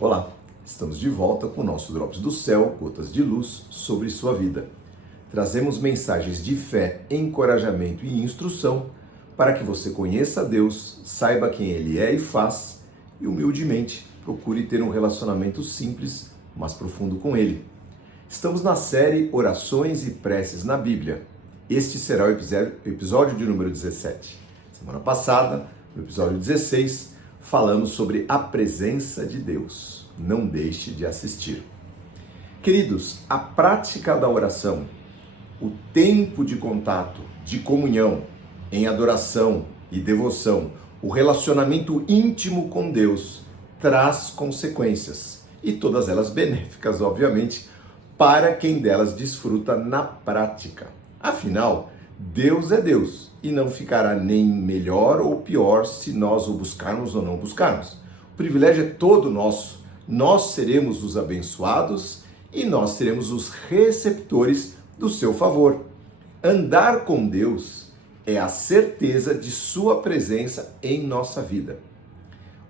Olá, estamos de volta com o nosso Drops do Céu, gotas de luz sobre sua vida. Trazemos mensagens de fé, encorajamento e instrução para que você conheça Deus, saiba quem Ele é e faz e humildemente procure ter um relacionamento simples, mas profundo com Ele. Estamos na série Orações e Preces na Bíblia. Este será o episódio de número 17. Semana passada, no episódio 16, falamos sobre a presença de Deus. Não deixe de assistir. Queridos, a prática da oração, o tempo de contato, de comunhão, em adoração e devoção, o relacionamento íntimo com Deus, traz consequências, e todas elas benéficas, obviamente, para quem delas desfruta na prática. Afinal, Deus é Deus e não ficará nem melhor ou pior se nós o buscarmos ou não buscarmos. O privilégio é todo nosso. Nós seremos os abençoados e nós seremos os receptores do seu favor. Andar com Deus é a certeza de sua presença em nossa vida.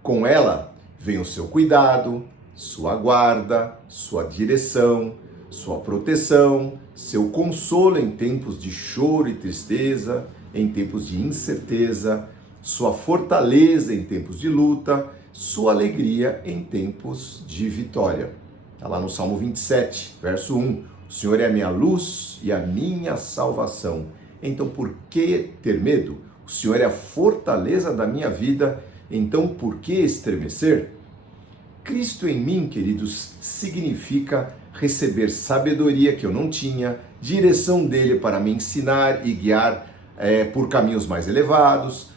Com ela vem o seu cuidado, sua guarda, sua direção, sua proteção, seu consolo em tempos de choro e tristeza, em tempos de incerteza, sua fortaleza em tempos de luta, sua alegria em tempos de vitória. Está lá no Salmo 27, verso 1. O Senhor é a minha luz e a minha salvação. Então por que ter medo? O Senhor é a fortaleza da minha vida. Então por que estremecer? Cristo em mim, queridos, significa receber sabedoria que eu não tinha, direção dele para me ensinar e guiar por caminhos mais elevados.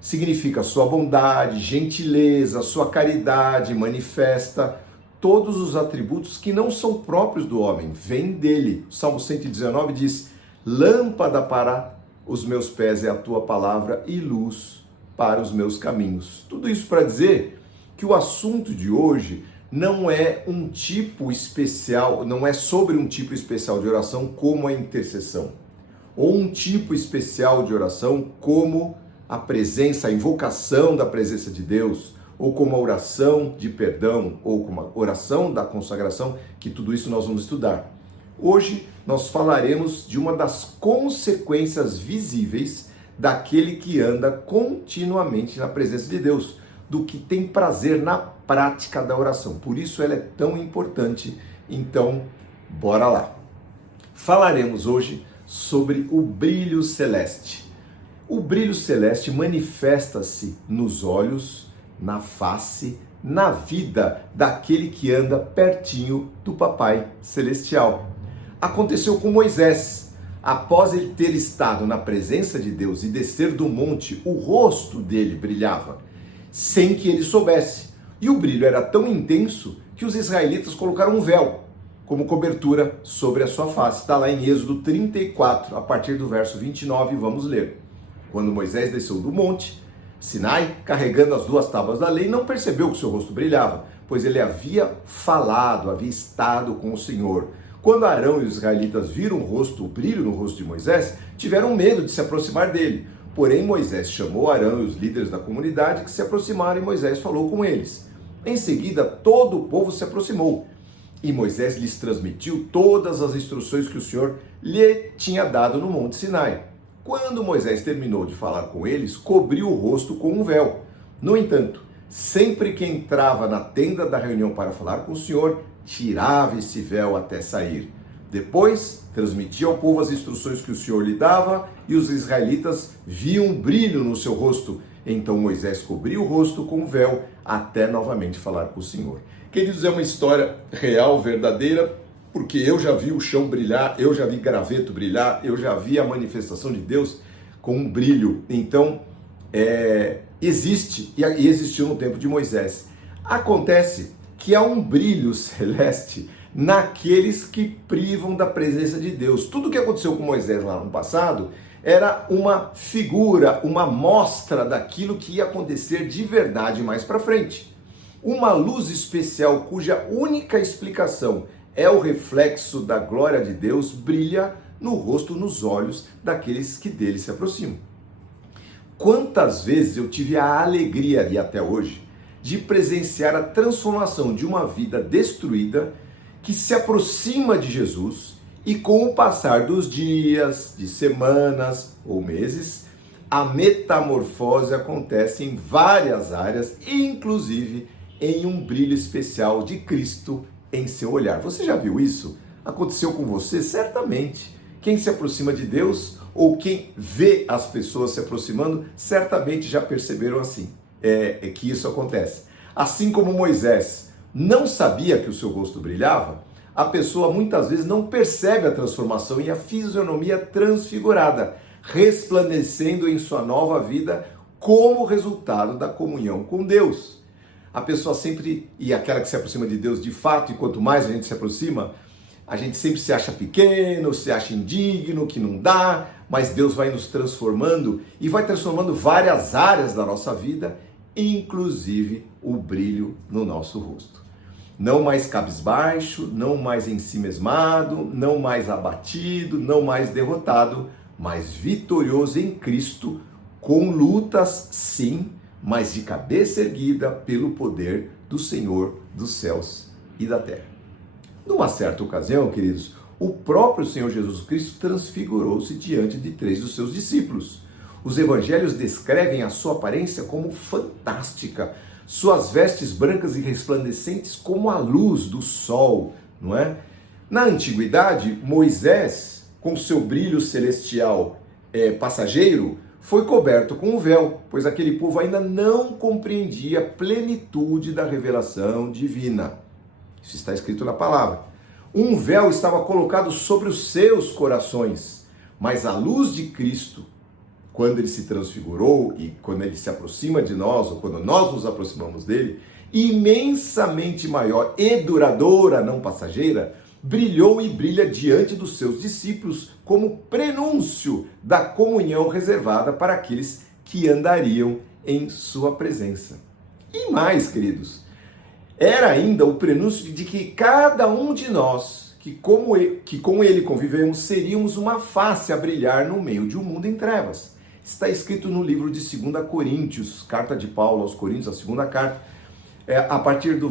Significa sua bondade, gentileza, sua caridade, manifesta todos os atributos que não são próprios do homem, vêm dele. O Salmo 119 diz: lâmpada para os meus pés é a tua palavra e luz para os meus caminhos. Tudo isso para dizer que o assunto de hoje não é um tipo especial, não é sobre um tipo especial de oração como a intercessão, ou um tipo especial de oração como a presença, a invocação da presença de Deus, ou como a oração de perdão, ou como a oração da consagração, que tudo isso nós vamos estudar. Hoje nós falaremos de uma das consequências visíveis daquele que anda continuamente na presença de Deus, do que tem prazer na prática da oração. Por isso ela é tão importante. Então, bora lá. Falaremos hoje sobre o brilho celeste. O brilho celeste manifesta-se nos olhos, na face, na vida daquele que anda pertinho do Papai Celestial. Aconteceu com Moisés. Após ele ter estado na presença de Deus e descer do monte, o rosto dele brilhava, sem que ele soubesse. E o brilho era tão intenso que os israelitas colocaram um véu como cobertura sobre a sua face. Está lá em Êxodo 34, a partir do verso 29, vamos ler. Quando Moisés desceu do monte Sinai, carregando as 2 tábuas da lei, não percebeu que seu rosto brilhava, pois ele havia falado, havia estado com o Senhor. Quando Arão e os israelitas viram o brilho no rosto de Moisés, tiveram medo de se aproximar dele. Porém, Moisés chamou Arão e os líderes da comunidade que se aproximaram e Moisés falou com eles. Em seguida, todo o povo se aproximou e Moisés lhes transmitiu todas as instruções que o Senhor lhe tinha dado no Monte Sinai. Quando Moisés terminou de falar com eles, cobriu o rosto com um véu. No entanto, sempre que entrava na tenda da reunião para falar com o Senhor, tirava esse véu até sair. Depois, transmitia ao povo as instruções que o Senhor lhe dava e os israelitas viam um brilho no seu rosto. Então Moisés cobriu o rosto com o véu até novamente falar com o Senhor. Queridos, é uma história real, verdadeira, porque eu já vi o chão brilhar, eu já vi graveto brilhar, eu já vi a manifestação de Deus com um brilho. Então, existe, e existiu no tempo de Moisés. Acontece que há um brilho celeste naqueles que privam da presença de Deus. Tudo o que aconteceu com Moisés lá no passado era uma figura, uma mostra daquilo que ia acontecer de verdade mais para frente. Uma luz especial cuja única explicação é o reflexo da glória de Deus brilha no rosto, nos olhos daqueles que dele se aproximam. Quantas vezes eu tive a alegria, e até hoje, de presenciar a transformação de uma vida destruída que se aproxima de Jesus e com o passar dos dias, de semanas ou meses, a metamorfose acontece em várias áreas, inclusive em um brilho especial de Cristo em seu olhar. Você já viu isso? Aconteceu com você? Certamente. Quem se aproxima de Deus ou quem vê as pessoas se aproximando, certamente já perceberam assim, que isso acontece. Assim como Moisés não sabia que o seu rosto brilhava, a pessoa muitas vezes não percebe a transformação e a fisionomia transfigurada, resplandecendo em sua nova vida como resultado da comunhão com Deus. A pessoa sempre, e aquela que se aproxima de Deus de fato, e quanto mais a gente se aproxima, a gente sempre se acha pequeno, se acha indigno, que não dá, mas Deus vai nos transformando e vai transformando várias áreas da nossa vida, inclusive o brilho no nosso rosto. Não mais cabisbaixo, não mais ensimesmado, não mais abatido, não mais derrotado, mas vitorioso em Cristo, com lutas sim, mas de cabeça erguida pelo poder do Senhor dos céus e da terra. Numa certa ocasião, queridos, o próprio Senhor Jesus Cristo transfigurou-se diante de 3 dos seus discípulos. Os evangelhos descrevem a sua aparência como fantástica, suas vestes brancas e resplandecentes como a luz do sol, não é? Na antiguidade, Moisés, com seu brilho celestial passageiro, foi coberto com um véu, pois aquele povo ainda não compreendia a plenitude da revelação divina. Isso está escrito na palavra. Um véu estava colocado sobre os seus corações, mas a luz de Cristo, quando ele se transfigurou e quando ele se aproxima de nós, ou quando nós nos aproximamos dele, imensamente maior e duradoura, não passageira, brilhou e brilha diante dos seus discípulos como prenúncio da comunhão reservada para aqueles que andariam em sua presença. E mais, queridos, era ainda o prenúncio de que cada um de nós, que com ele convivemos, seríamos uma face a brilhar no meio de um mundo em trevas. Está escrito no livro de 2 Coríntios, carta de Paulo aos Coríntios, a segunda carta, a partir do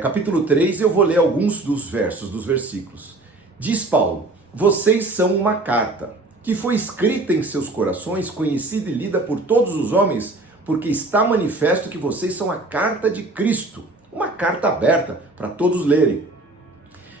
capítulo 3, eu vou ler alguns dos versículos. Diz Paulo: vocês são uma carta, que foi escrita em seus corações, conhecida e lida por todos os homens, porque está manifesto que vocês são a carta de Cristo, uma carta aberta para todos lerem,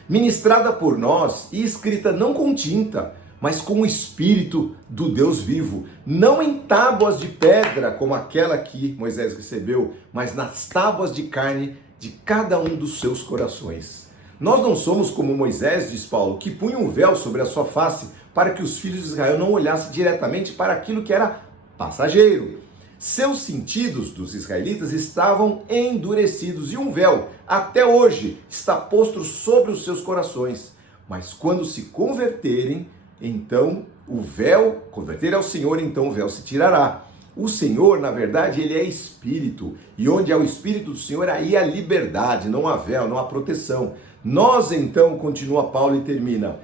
ministrada por nós e escrita não com tinta, mas com o Espírito do Deus vivo, não em tábuas de pedra como aquela que Moisés recebeu, mas nas tábuas de carne de cada um dos seus corações. Nós não somos como Moisés, diz Paulo, que punha um véu sobre a sua face para que os filhos de Israel não olhassem diretamente para aquilo que era passageiro. Seus sentidos dos israelitas estavam endurecidos e um véu, até hoje, está posto sobre os seus corações. Mas quando se converterem, então o véu, converter ao Senhor, então o véu se tirará. O Senhor, na verdade, ele é Espírito, e onde é o Espírito do Senhor, aí há liberdade, não há véu, não há proteção. Nós, então, continua Paulo e termina,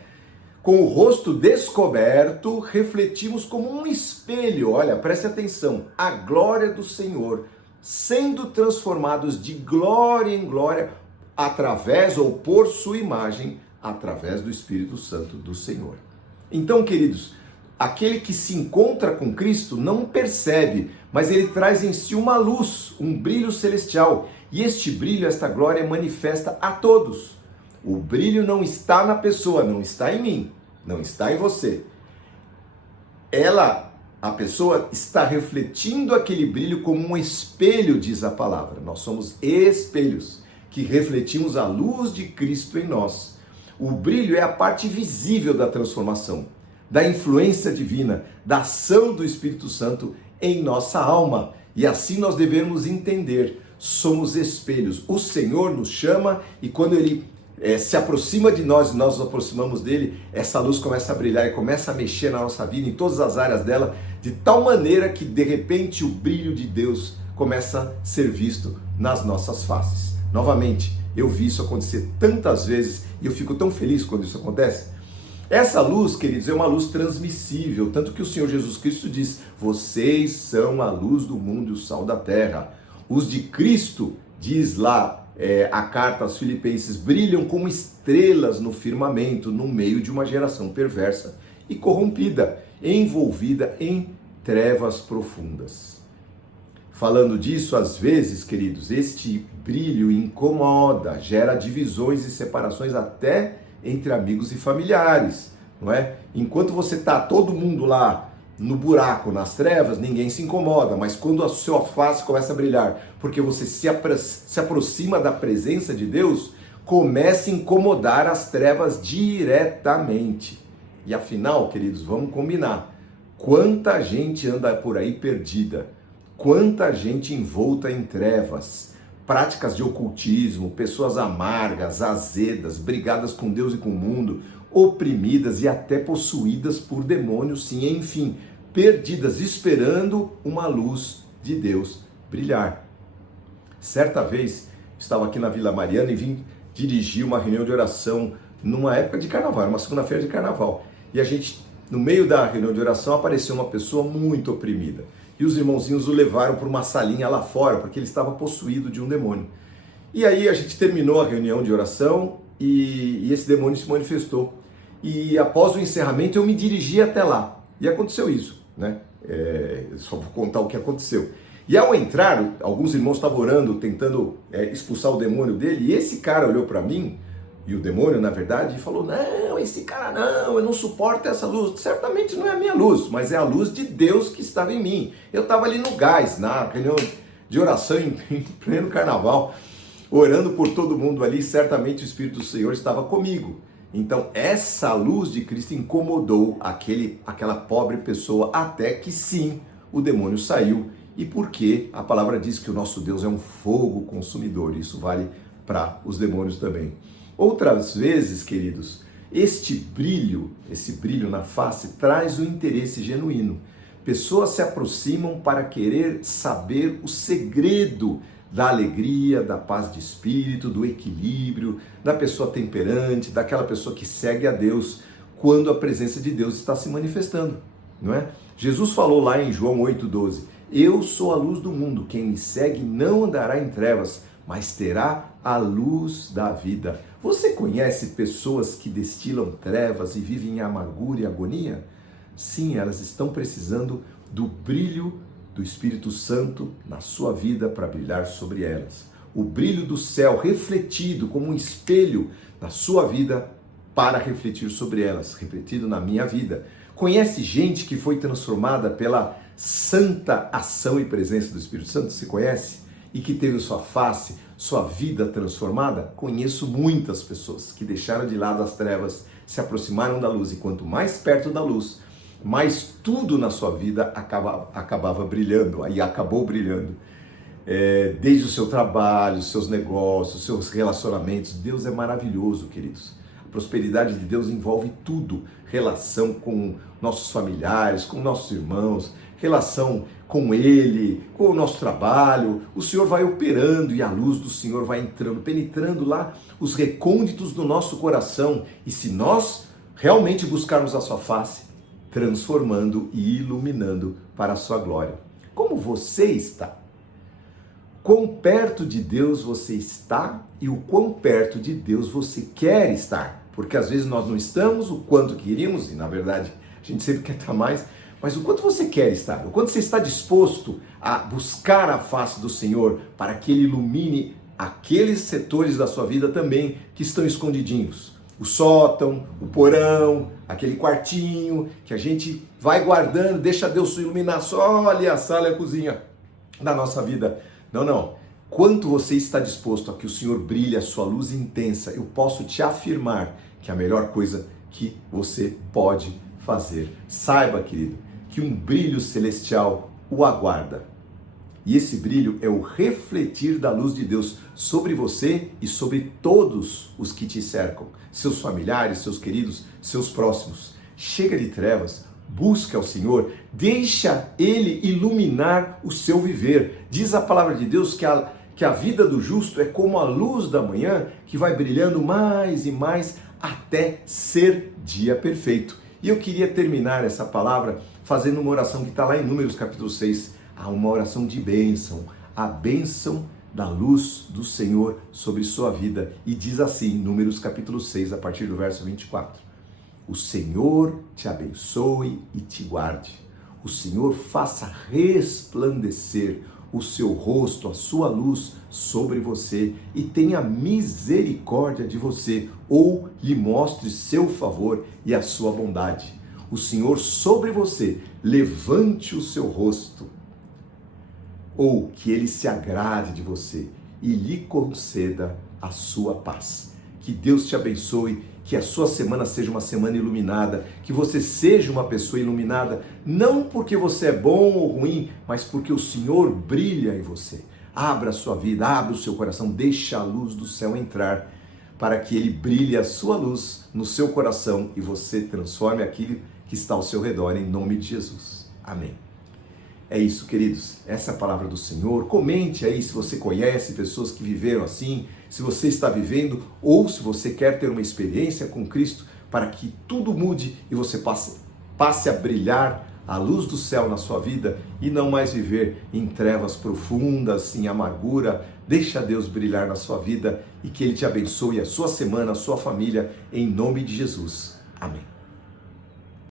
com o rosto descoberto, refletimos como um espelho, olha, preste atenção, a glória do Senhor, sendo transformados de glória em glória, através ou por sua imagem, através do Espírito Santo do Senhor. Então, queridos, aquele que se encontra com Cristo não percebe, mas ele traz em si uma luz, um brilho celestial, e este brilho, esta glória manifesta a todos. O brilho não está na pessoa, não está em mim, não está em você. A pessoa está refletindo aquele brilho como um espelho, diz a palavra. Nós somos espelhos que refletimos a luz de Cristo em nós. O brilho é a parte visível da transformação, da influência divina, da ação do Espírito Santo em nossa alma. E assim nós devemos entender, somos espelhos. O Senhor nos chama e quando Ele se aproxima de nós e nós nos aproximamos dele, essa luz começa a brilhar e começa a mexer na nossa vida, em todas as áreas dela, de tal maneira que de repente o brilho de Deus começa a ser visto nas nossas faces. Novamente, eu vi isso acontecer tantas vezes e eu fico tão feliz quando isso acontece. Essa luz, queridos, é uma luz transmissível, tanto que o Senhor Jesus Cristo diz, vocês são a luz do mundo e o sal da terra. Os de Cristo, diz lá a carta aos Filipenses, brilham como estrelas no firmamento, no meio de uma geração perversa e corrompida, envolvida em trevas profundas. Falando disso, às vezes, queridos, este brilho incomoda, gera divisões e separações até entre amigos e familiares, não é? Enquanto você está todo mundo lá no buraco, nas trevas, ninguém se incomoda, mas quando a sua face começa a brilhar, porque você se aproxima da presença de Deus, começa a incomodar as trevas diretamente. E afinal, queridos, vamos combinar, quanta gente anda por aí perdida, quanta gente envolta em trevas, práticas de ocultismo, pessoas amargas, azedas, brigadas com Deus e com o mundo, oprimidas e até possuídas por demônios, sim, enfim, perdidas, esperando uma luz de Deus brilhar. Certa vez, estava aqui na Vila Mariana e vim dirigir uma reunião de oração numa época de carnaval, uma segunda-feira de carnaval. E a gente, no meio da reunião de oração, apareceu uma pessoa muito oprimida. E os irmãozinhos o levaram para uma salinha lá fora, porque ele estava possuído de um demônio. E aí a gente terminou a reunião de oração e esse demônio se manifestou. E após o encerramento eu me dirigi até lá. E aconteceu isso, né? Só vou contar o que aconteceu. E ao entrar, alguns irmãos estavam orando, tentando expulsar o demônio dele. E esse cara olhou para mim, e o demônio, na verdade, falou: não, esse cara não, eu não suporto essa luz. Certamente não é a minha luz, mas é a luz de Deus que estava em mim. Eu estava ali no gás, na reunião de oração em pleno carnaval, orando por todo mundo ali. Certamente o Espírito do Senhor estava comigo. Então essa luz de Cristo incomodou aquela pobre pessoa, até que sim, o demônio saiu. E porque a palavra diz que o nosso Deus é um fogo consumidor, isso vale para os demônios também. Outras vezes, queridos, esse brilho na face traz o interesse genuíno. Pessoas se aproximam para querer saber o segredo da alegria, da paz de espírito, do equilíbrio, da pessoa temperante, daquela pessoa que segue a Deus quando a presença de Deus está se manifestando, não é? Jesus falou lá em João 8,12, eu sou a luz do mundo, quem me segue não andará em trevas, mas terá a luz da vida. Você conhece pessoas que destilam trevas e vivem em amargura e agonia? Sim, elas estão precisando do brilho do Espírito Santo na sua vida para brilhar sobre elas. O brilho do céu refletido como um espelho na sua vida para refletir sobre elas, refletido na minha vida. Conhece gente que foi transformada pela santa ação e presença do Espírito Santo? Você conhece? E que teve sua face, sua vida transformada? Conheço muitas pessoas que deixaram de lado as trevas, se aproximaram da luz, e quanto mais perto da luz, mais tudo na sua vida acabava brilhando, aí acabou brilhando. Desde o seu trabalho, seus negócios, seus relacionamentos. Deus é maravilhoso, queridos. A prosperidade de Deus envolve tudo, relação com nossos familiares, com nossos irmãos, relação com Ele, com o nosso trabalho. O Senhor vai operando e a luz do Senhor vai entrando, penetrando lá os recônditos do nosso coração. E se nós realmente buscarmos a sua face, transformando e iluminando para a sua glória. Como você está? Quão perto de Deus você está e o quão perto de Deus você quer estar? Porque às vezes nós não estamos o quanto queríamos, e na verdade a gente sempre quer estar mais, mas o quanto você quer estar? O quanto você está disposto a buscar a face do Senhor para que Ele ilumine aqueles setores da sua vida também que estão escondidinhos? O sótão, o porão, aquele quartinho que a gente vai guardando, deixa Deus iluminar só ali a sala e a cozinha da nossa vida. Não. Quanto você está disposto a que o Senhor brilhe a sua luz intensa, eu posso te afirmar que é a melhor coisa que você pode fazer. Saiba, querido, que um brilho celestial o aguarda. E esse brilho é o refletir da luz de Deus sobre você e sobre todos os que te cercam, seus familiares, seus queridos, seus próximos. Chega de trevas, busca ao Senhor, deixa Ele iluminar o seu viver. Diz a palavra de Deus que a vida do justo é como a luz da manhã que vai brilhando mais e mais até ser dia perfeito. E eu queria terminar essa palavra fazendo uma oração que está lá em Números capítulo 6, uma oração de bênção, a bênção da luz do Senhor sobre sua vida. E diz assim, Números capítulo 6, a partir do verso 24. O Senhor te abençoe e te guarde. O Senhor faça resplandecer o seu rosto, a sua luz sobre você e tenha misericórdia de você, ou lhe mostre seu favor e a sua bondade. O Senhor sobre você levante o seu rosto, ou que ele se agrade de você e lhe conceda a sua paz. Que Deus te abençoe, que a sua semana seja uma semana iluminada, que você seja uma pessoa iluminada, não porque você é bom ou ruim, mas porque o Senhor brilha em você. Abra a sua vida, abra o seu coração, deixa a luz do céu entrar, para que ele brilhe a sua luz no seu coração e você transforme aquilo que está ao seu redor, em nome de Jesus. Amém. É isso, queridos. Essa é a palavra do Senhor. Comente aí se você conhece pessoas que viveram assim, se você está vivendo ou se você quer ter uma experiência com Cristo para que tudo mude e você passe a brilhar a luz do céu na sua vida e não mais viver em trevas profundas, em amargura. Deixa Deus brilhar na sua vida e que Ele te abençoe a sua semana, a sua família, em nome de Jesus. Amém.